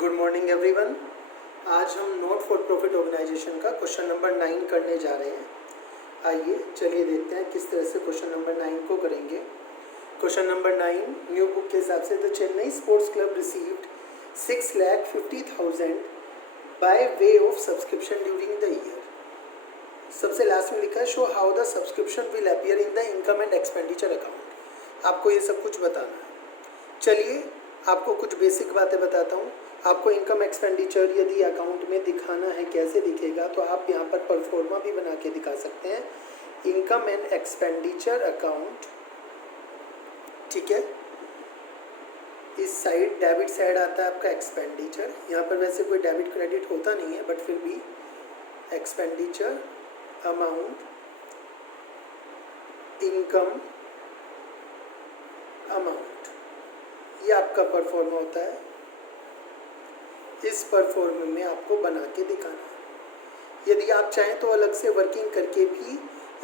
Good morning everyone. आज हम not for profit organisation का क्वेश्चन नंबर 9 करने जा रहे हैं। आइए चलिए देखते हैं किस तरह से क्वेश्चन नंबर 9 को करेंगे। क्वेश्चन नंबर 9 न्यू बुक के हिसाब से the Chennai sports club received 6,50,000 by way of subscription during the year. सबसे लास्ट में लिखा है show how the subscription will appear in the income and expenditure account. आपको ये सब कुछ बताना है। चलिए आपको कुछ बेसिक बातें बताता हूँ। आपको इनकम एक्सपेंडिचर यदि अकाउंट में दिखाना है कैसे दिखेगा, तो आप यहाँ पर परफॉर्मा भी बना के दिखा सकते हैं। इनकम एंड एक्सपेंडिचर अकाउंट, ठीक है। इस साइड डेबिट साइड आता है आपका एक्सपेंडिचर। यहाँ पर वैसे कोई डेबिट क्रेडिट होता नहीं है, बट फिर भी एक्सपेंडिचर अमाउंट, इनकम अमाउंट, ये आपका परफॉर्मा होता है। इस परफॉर्म में आपको बना के दिखाना है। यदि आप चाहें तो अलग से वर्किंग करके भी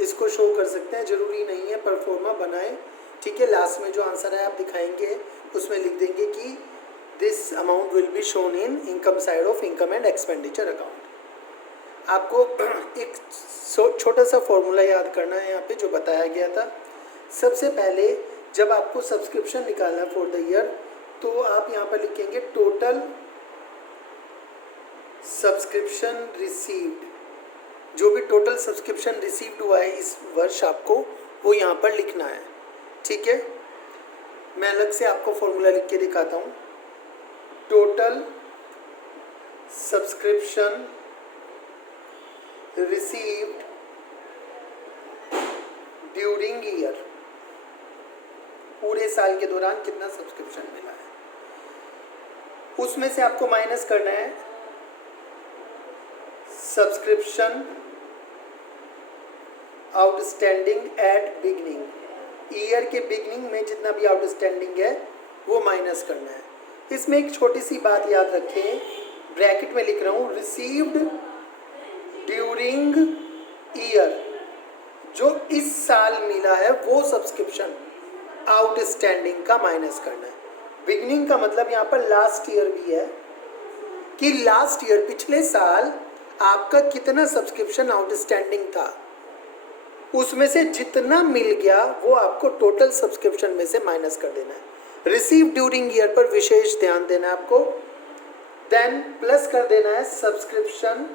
इसको शो कर सकते हैं, जरूरी नहीं है परफॉर्मा बनाएं, ठीक है। लास्ट में जो आंसर है आप दिखाएंगे उसमें लिख देंगे कि this amount will be shown in income side of income and expenditure account. आपको एक छोटा सा फॉर्मूला याद करना है यहाँ पे जो बताया गया था। सबसे पहले जब आपको सब्सक्रिप्शन निकालना है फॉर द ईयर, तो आप यहाँ पर लिखेंगे टोटल सब्सक्रिप्शन रिसीव्ड। जो भी टोटल सब्सक्रिप्शन रिसीव्ड हुआ है इस वर्ष, आपको वो यहाँ पर लिखना है, ठीक है। मैं अलग से आपको फॉर्मूला लिख के दिखाता हूँ। Total subscription received during year, पूरे साल के दौरान कितना सब्सक्रिप्शन मिला है, उसमें से आपको माइनस करना है subscription outstanding at beginning. Year के बिगनिंग में जितना भी आउटस्टैंडिंग है वो माइनस करना है। इसमें एक छोटी सी बात याद रखें, ब्रैकेट में लिख रहा हूँ रिसीव्ड ड्यूरिंग ईयर, जो इस साल मिला है वो सब्सक्रिप्शन आउटस्टैंडिंग का माइनस करना है। बिगनिंग का मतलब यहाँ पर लास्ट ईयर भी है कि लास्ट ईयर पिछले साल आपका कितना सब्सक्रिप्शन आउटस्टैंडिंग था, उसमें से जितना मिल गया वो आपको टोटल सब्सक्रिप्शन में से माइनस कर देना है। रिसीव ड्यूरिंग ईयर पर विशेष ध्यान देना है आपको। देन प्लस कर देना है subscription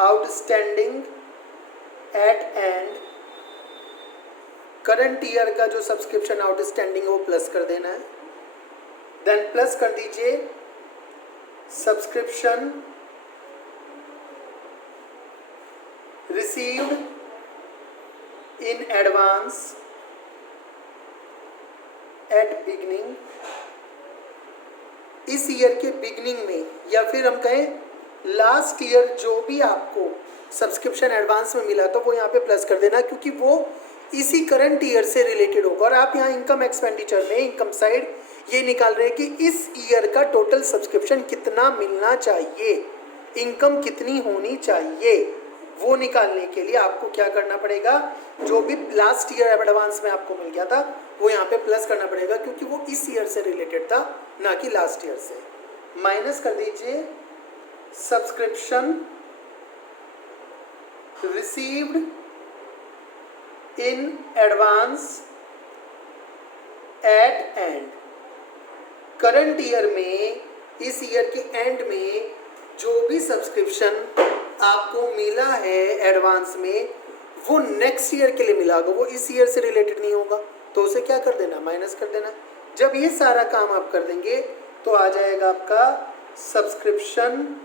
outstanding at and. Current year का जो सब्सक्रिप्शन आउटस्टैंडिंग वो प्लस कर देना है। देन प्लस कर दीजिए subscription received in advance at beginning. इस ईयर के बिगनिंग में, या फिर हम कहें लास्ट ईयर जो भी आपको सब्सक्रिप्शन एडवांस में मिला तो वो यहाँ पे प्लस कर देना, क्योंकि वो इसी करंट ईयर से रिलेटेड होगा। और आप यहाँ इनकम एक्सपेंडिचर में इनकम साइड ये निकाल रहे हैं कि इस ईयर का टोटल सब्सक्रिप्शन कितना मिलना चाहिए, इनकम कितनी होनी चाहिए, वो निकालने के लिए आपको क्या करना पड़ेगा, जो भी लास्ट ईयर एडवांस में आपको मिल गया था वो यहाँ पे प्लस करना पड़ेगा, क्योंकि वो इस ईयर से रिलेटेड था ना कि लास्ट ईयर से। माइनस कर दीजिए subscription received in advance at and. Current year में, इस ईयर के एंड में जो भी सब्सक्रिप्शन आपको मिला है एडवांस में, वो नेक्स्ट ईयर के लिए मिला होगा, वो इस ईयर से रिलेटेड नहीं होगा, तो उसे क्या कर देना, माइनस कर देना। जब ये सारा काम आप कर देंगे तो आ जाएगा आपका सब्सक्रिप्शन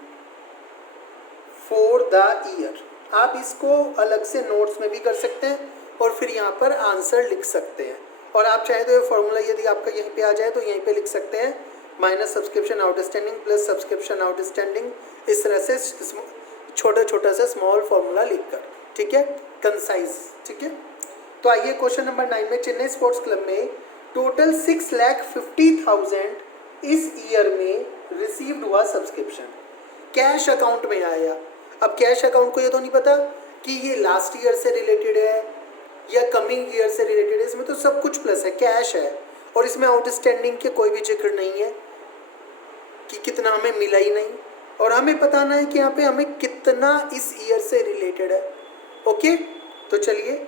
फॉर द ईयर। आप इसको अलग से नोट्स में भी कर सकते हैं और फिर यहाँ पर आंसर लिख सकते हैं। और आप चाहे तो ये फॉर्मूला यदि आपका यहीं पे आ जाए तो यहीं पे लिख सकते हैं, minus subscription outstanding plus subscription outstanding, इस तरह से छोटा छोटा सा स्मॉल फॉर्मूला लिखकर, ठीक है, कंसाइज, ठीक है। तो आइए क्वेश्चन नंबर 9 में चेन्नई स्पोर्ट्स क्लब में टोटल 6,50,000 इस ईयर में रिसीव्ड हुआ सब्सक्रिप्शन कैश अकाउंट में आया। अब कैश अकाउंट को ये तो नहीं पता कि ये लास्ट ईयर से रिलेटेड है या कमिंग ईयर से रिलेटेड है, इसमें तो सब कुछ प्लस है, कैश है। और इसमें आउटस्टैंडिंग के कोई भी जिक्र नहीं है कि कितना हमें मिला ही नहीं, और हमें बताना है कि यहाँ पे हमें कितना इस ईयर से रिलेटेड है। ओके, तो चलिए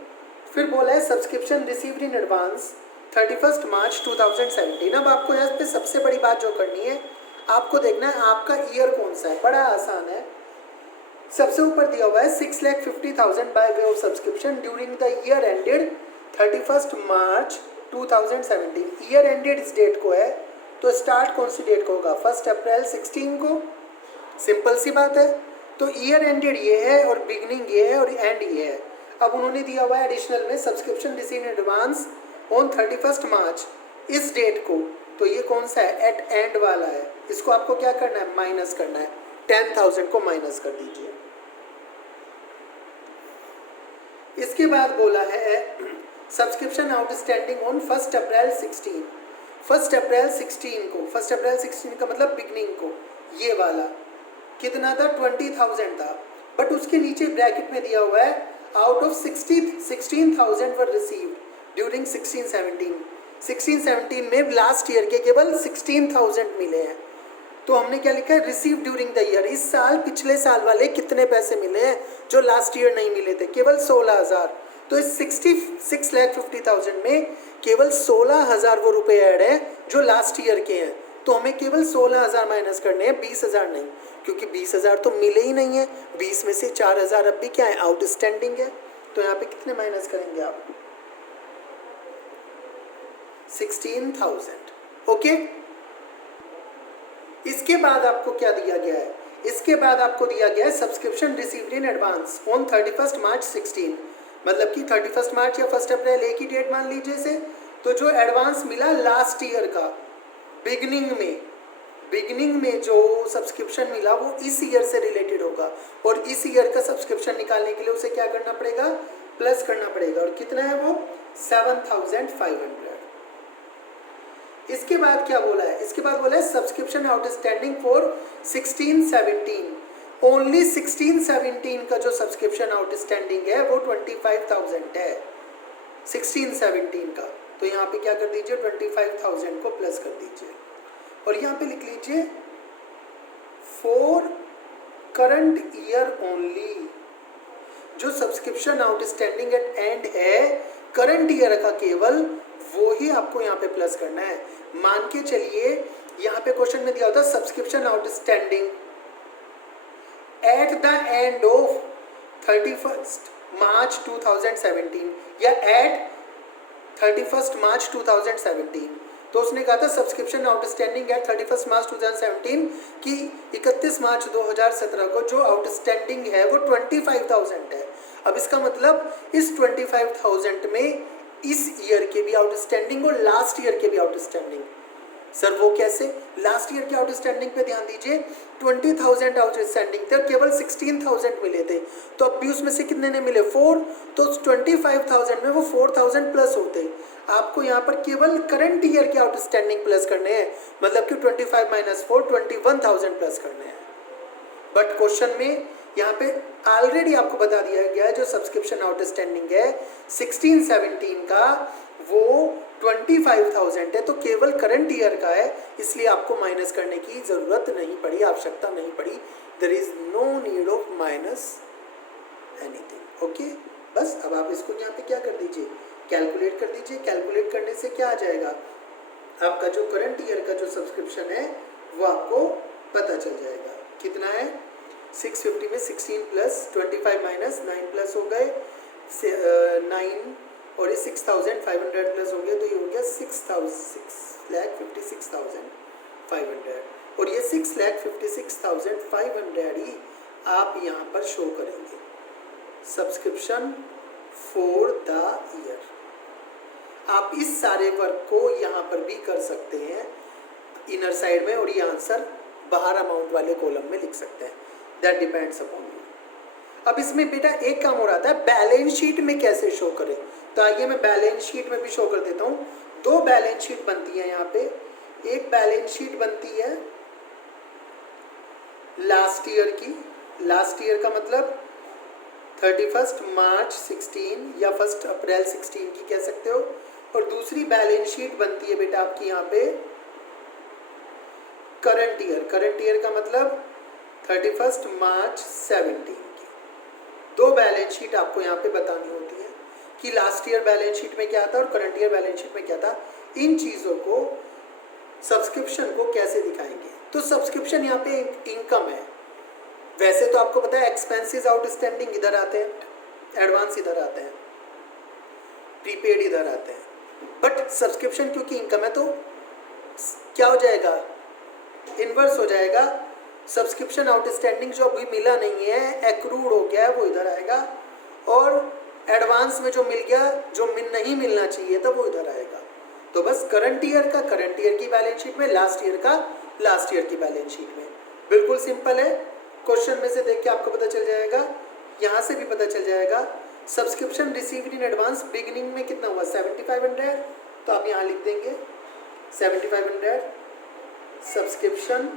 फिर बोला है सब्सक्रिप्शन रिसीव्ड इन एडवांस 31 मार्च 2017। अब आपको यहाँ पे सबसे बड़ी बात जो करनी है, आपको देखना है आपका ईयर कौन सा है। बड़ा आसान है, सबसे ऊपर दिया हुआ है 6,50,000 by way of subscription during the year ended 31 March 2017। Year ended इस डेट को है, तो स्टार्ट कौन सी डेट को होगा, 1 अप्रैल 16 को। सिंपल सी बात है। तो ईयर एंडेड ये है और बिगनिंग ये है और एंड ये है। अब उन्होंने दिया हुआ है एडिशनल में subscription receive in advance on 31 मार्च, इस डेट को, तो ये कौन सा है, एट एंड वाला है। इसको आपको क्या करना है, माइनस करना है, 10,000 को माइनस कर दीजिए। इसके बाद बोला है सब्सक्रिप्शन आउटस्टैंडिंग ऑन 1 अप्रैल 16। 1 अप्रैल 16 को, 1 अप्रैल 16 का मतलब बिगनिंग को, ये वाला कितना था, 20,000 था, बट उसके नीचे ब्रैकेट में दिया हुआ है out of 16,000 were received during 16-17। 16-17 में लास्ट ईयर के केवल 16,000 मिले हैं, तो हमने क्या लिखा है, रिसीव ड्यूरिंग द ईयर। इस साल पिछले साल वाले कितने पैसे मिले हैं जो लास्ट ईयर नहीं मिले थे, केवल 16,000। तो इस 6,50,000 में केवल 16,000 वो रुपए ऐड है जो लास्ट ईयर के हैं, तो हमें केवल 16,000 माइनस करने हैं, 20,000 नहीं, क्योंकि 20,000 तो मिले ही नहीं है। 20 में से 4,000 अब भी क्या है, आउटस्टैंडिंग है। तो यहाँ पे कितने माइनस करेंगे आप, 16,000। ओके, इसके बाद आपको क्या दिया गया है, इसके बाद आपको दिया गया है subscription received in advance on 31 मार्च 16, मतलब कि 31 मार्च या 1 अप्रैल एक ही डेट मान लीजिए से। तो जो एडवांस मिला लास्ट ईयर का बिगनिंग में जो सब्सक्रिप्शन मिला वो इस ईयर से रिलेटेड होगा, और इस ईयर का सब्सक्रिप्शन निकालने के लिए उसे क्या करना पड़ेगा, प्लस करना पड़ेगा, और कितना है वो 7,500। इसके बाद क्या बोला है, इसके बाद बोला है सब्सक्रिप्शन आउटस्टैंडिंग फॉर 16-17। ओनली 16-17 का जो सब्सक्रिप्शन आउटस्टैंडिंग है वो 25,000 है 16-17 का। तो यहाँ पे क्या कर दीजिए, 25,000 को प्लस कर दीजिए, और यहाँ पे लिख लीजिए फॉर करंट ईयर ओनली। जो सब्सक्रिप्शन आउटस्टैंडिंग एट एंड है करंट ईयर का केवल, वो ही आपको यहाँ पे प्लस करना है। मान के चलिए यहाँ पे क्वेश्चन में दिया होता है subscription outstanding at the end of 31 मार्च 2017 या एट 31 मार्च 2017, तो उसने कहा था सब्सक्रिप्शन आउटस्टैंडिंग एट 31 मार्च 2017 कि 31 मार्च 2017 को जो आउटस्टैंडिंग है वो 25,000 है। अब इसका मतलब इस 25,000 में इस ईयर के भी आउटस्टैंडिंग और लास्ट ईयर के भी आउटस्टैंडिंग। सर वो कैसे, लास्ट ईयर के आउटस्टैंडिंग पे ध्यान दीजिए, 20,000 आउटस्टैंडिंग थे, केवल 16,000 मिले थे, तो अब भी उसमें से कितने ने मिले, 4, तो 25,000 में वो 4,000 प्लस होते। आपको यहाँ पर केवल करंट ईयर के आउटस्टैंडिंग प्लस करने हैं, मतलब कि 25 - 4 21,000 प्लस करने हैं। बट क्वेश्चन में यहाँ पे ऑलरेडी आपको बता दिया गया है जो सब्सक्रिप्शन आउटस्टैंडिंग है 16-17 का वो 25,000 है, तो केवल करंट ईयर का है, इसलिए आपको माइनस करने की ज़रूरत नहीं पड़ी, आवश्यकता नहीं पड़ी। There is no need of minus anything. Okay, बस अब आप इसको यहाँ पे क्या कर दीजिए, कैलकुलेट कर दीजिए। कैलकुलेट करने से क्या आ जाएगा, आपका जो करंट ईयर का जो सब्सक्रिप्शन है वो आपको पता चल जाएगा। कितना है, 650 में 16 प्लस 25 माइनस 9 प्लस हो गए 9, और ये 6,500 प्लस हो गया, तो ये हो गया 6,56,500, और ये 6,56,500 ही आप यहाँ पर शो करेंगे सब्सक्रिप्शन फॉर द ईयर। आप इस सारे वर्क को यहाँ पर भी कर सकते हैं इनर साइड में, और ये आंसर बाहर अमाउंट वाले कॉलम में लिख सकते हैं, दैट डिपेंड्स अपॉन यू। अब इसमें बेटा एक काम हो रहा था, बैलेंस शीट में कैसे शो करें, तो आइए मैं बैलेंस शीट में भी शो कर देता हूँ। 2 बैलेंस शीट बनती है यहाँ पे। एक बैलेंस शीट बनती है लास्ट ईयर की, लास्ट ईयर का मतलब 31 मार्च 16 या 1 अप्रैल 16 की कह सकते हो, और दूसरी बैलेंस शीट बनती है बेटा आपकी यहाँ पे करंट ईयर का मतलब 31 मार्च 17 की। दो बैलेंस शीट आपको यहाँ पे बतानी होती है कि लास्ट ईयर बैलेंस शीट में क्या था और करंट ईयर बैलेंस शीट में क्या था। इन चीज़ों को सब्सक्रिप्शन को कैसे दिखाएंगे, तो सब्सक्रिप्शन यहाँ पे इनकम है। वैसे तो आपको पता है एक्सपेंसेस आउटस्टैंडिंग इधर आते हैं, एडवांस इधर आते हैं, प्रीपेड इधर आते हैं, बट सब्सक्रिप्शन क्योंकि इनकम है तो क्या हो जाएगा, इन्वर्स हो जाएगा। सब्सक्रिप्शन आउटस्टैंडिंग जो अभी मिला नहीं है, एक्रूड हो गया है, वो इधर आएगा, और एडवांस में जो मिल गया, जो नहीं मिलना चाहिए था, वो इधर आएगा। तो बस करंट ईयर का करंट ईयर की बैलेंस शीट में, लास्ट ईयर का लास्ट ईयर की बैलेंस शीट में। बिल्कुल सिंपल है, क्वेश्चन में से देख के आपको पता चल जाएगा, यहाँ से भी पता चल जाएगा। Subscription received in advance beginning में कितना हुआ 7500, तो आप यहाँ लिख देंगे 7500 subscription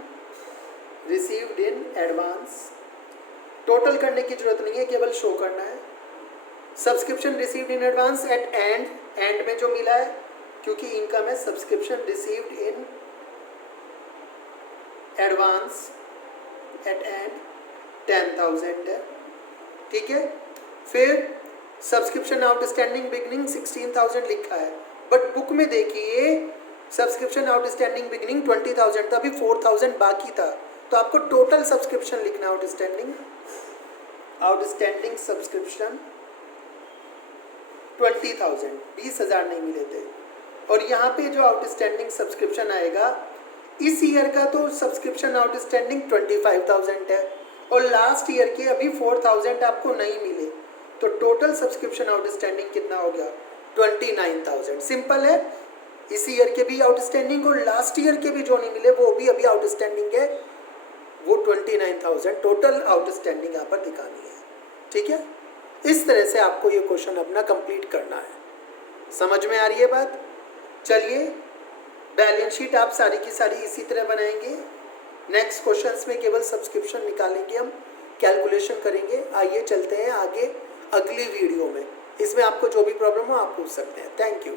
received in advance. Total करने की जरूरत नहीं है, केवल शो करना है। Subscription received in advance at and में जो मिला है, क्योंकि इनकम है, subscription received in advance at and 10,000 है, ठीक है। फिर सब्सक्रिप्शन आउटस्टैंडिंग बिगिनिंग 16,000 लिखा है, बट बुक में देखिए सब्सक्रिप्शन आउटस्टैंडिंग बिगिनिंग 20,000 था, अभी 4,000 बाकी था, तो आपको टोटल सब्सक्रिप्शन लिखना, आउटस्टैंडिंग सब्सक्रिप्शन 20,000, 20,000 नहीं मिले थे। और यहाँ पे जो आउटस्टैंडिंग सब्सक्रिप्शन आएगा इस ईयर का, तो सब्सक्रिप्शन आउटस्टैंडिंग 25,000 है, और लास्ट ईयर के अभी 4,000 आपको नहीं मिले, तो टोटल सब्सक्रिप्शन आउटस्टैंडिंग कितना हो गया 29,000। सिंपल है, इस ईयर के भी आउटस्टैंडिंग और लास्ट ईयर के भी जो नहीं मिले वो भी अभी आउटस्टैंडिंग है, वो 29,000 टोटल आउटस्टैंडिंग यहाँ पर दिखानी है, ठीक है। इस तरह से आपको ये क्वेश्चन अपना कंप्लीट करना है। समझ में आ रही है बात? चलिए, बैलेंस शीट आप सारी की सारी इसी तरह बनाएंगे। नेक्स्ट क्वेश्चंस में केवल सब्सक्रिप्शन निकालेंगे, हम कैलकुलेशन करेंगे। आइए चलते हैं आगे अगली वीडियो में। इसमें आपको जो भी प्रॉब्लम हो आप पूछ सकते हैं। Thank you.